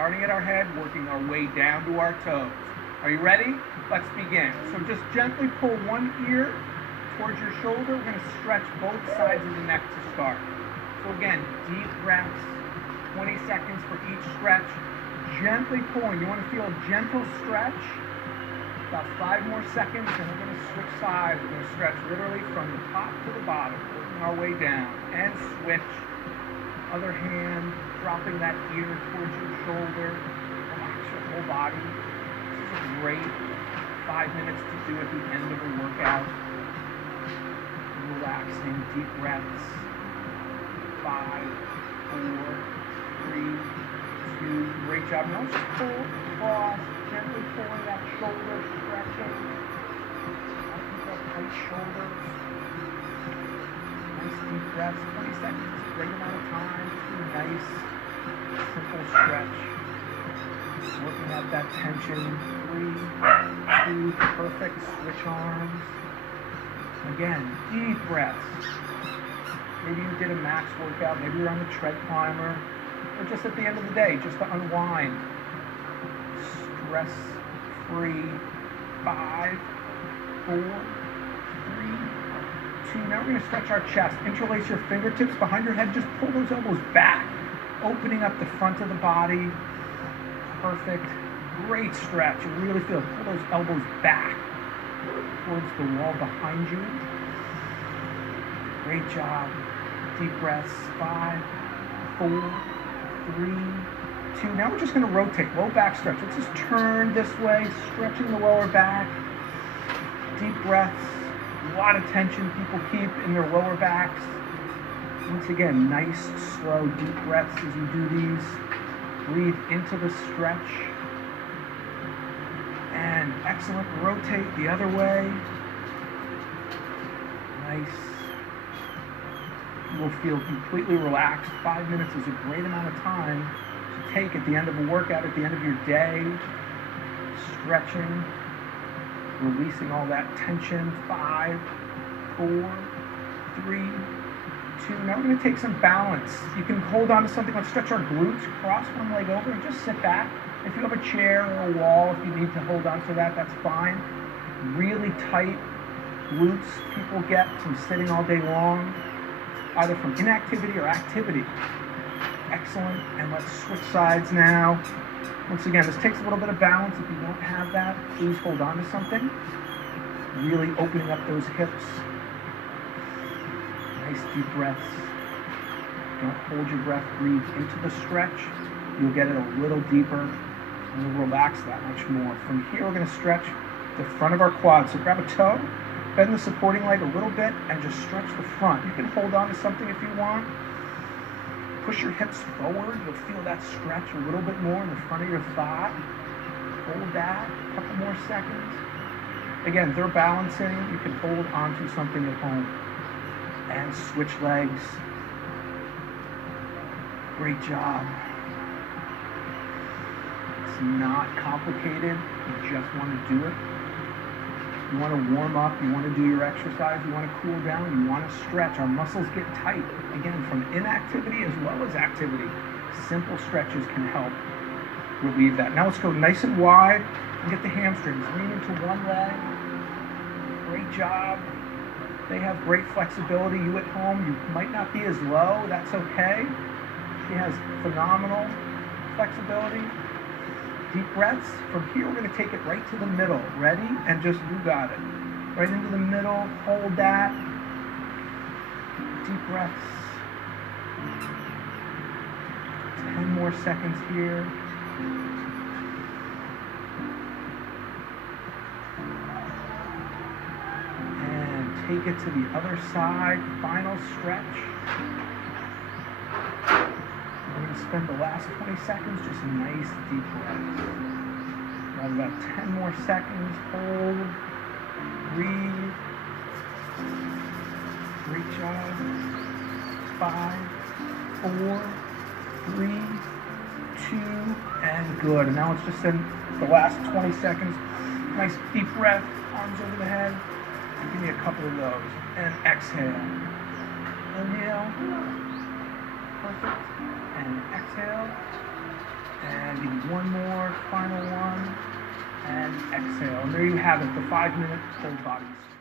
starting at our head, working our way down to our toes. Are you ready? Let's begin. So just gently pull one ear towards your shoulder. We're going to stretch both sides of the neck to start. So again, deep breaths, 20 seconds for each stretch. Gently pulling. You want to feel a gentle stretch. About 5 more seconds, and we're going to switch sides. We're going to stretch literally from the top to the bottom, working our way down, and switch. Other hand, dropping that ear towards your shoulder. Relax your whole body. This is a great 5 minutes to do at the end of a workout. Relaxing, deep breaths. 5, 4, 3, 2. Great job. Now just pull across, gently pulling that shoulder, stretching. Keep up tight shoulders. Nice deep breaths. 20 seconds. Great amount of time. Just a nice, simple stretch. Working out that tension. 3, 2, perfect. Switch arms. Again, deep breaths. Maybe you did a max workout. Maybe you're on the tread climber. Or just at the end of the day, just to unwind. Stress-free. 5, 4, 3, 2. Now we're going to stretch our chest. Interlace your fingertips behind your head. Just pull those elbows back, opening up the front of the body. Perfect. Great stretch. You really feel it. Pull those elbows back towards the wall behind you. Great job. Deep breaths. 5, 4, 3, 2. Now we're just going to rotate. Low back stretch. Let's just turn this way, stretching the lower back. Deep breaths. A lot of tension people keep in their lower backs. Once again, nice, slow, deep breaths as you do these. Breathe into the stretch. And excellent. Rotate the other way. Nice. You will feel completely relaxed. 5 minutes is a great amount of time to take at the end of a workout, at the end of your day. Stretching. Releasing all that tension. 5, 4, 3, 2. Now we're going to take some balance. You can hold on to something. Let's stretch our glutes. Cross one leg over and just sit back. If you have a chair or a wall, if you need to hold on to that, that's fine. Really tight glutes people get from sitting all day long, either from inactivity or activity. Excellent. And let's switch sides now. Once again, this takes a little bit of balance. If you don't have that, please hold on to something. Really opening up those hips. Nice deep breaths. Don't hold your breath. Breathe into the stretch. You'll get it a little deeper and you'll relax that much more. From here, we're going to stretch the front of our quads. So grab a toe, bend the supporting leg a little bit, and just stretch the front. You can hold on to something if you want. Push your hips forward. You'll feel that stretch a little bit more in the front of your thigh. Hold that. A couple more seconds. Again, if they're balancing, you can hold onto something at home. And switch legs. Great job. It's not complicated. You just want to do it. You want to warm up, you want to do your exercise, you want to cool down, you want to stretch. Our muscles get tight, again, from inactivity as well as activity. Simple stretches can help relieve that. Now let's go nice and wide and get the hamstrings. Lean into one leg. Great job. They have great flexibility. You at home, you might not be as low. That's okay. She has phenomenal flexibility. Deep breaths. From here, we're going to take it right to the middle. Ready? And just, you got it. Right into the middle. Hold that. Deep breaths. 10 more seconds here. And take it to the other side. Final stretch. We're going to spend the last 20 seconds just nice deep breaths. We have about 10 more seconds. Hold. Breathe. Great job. 5, 4, 3, 2, and good. And now let's just send the last 20 seconds. Nice deep breath. Arms over the head. Give me a couple of those. And exhale. Inhale. Perfect. And exhale. And do one more, final one, and exhale. And there you have it, the 5-minute whole body stretch.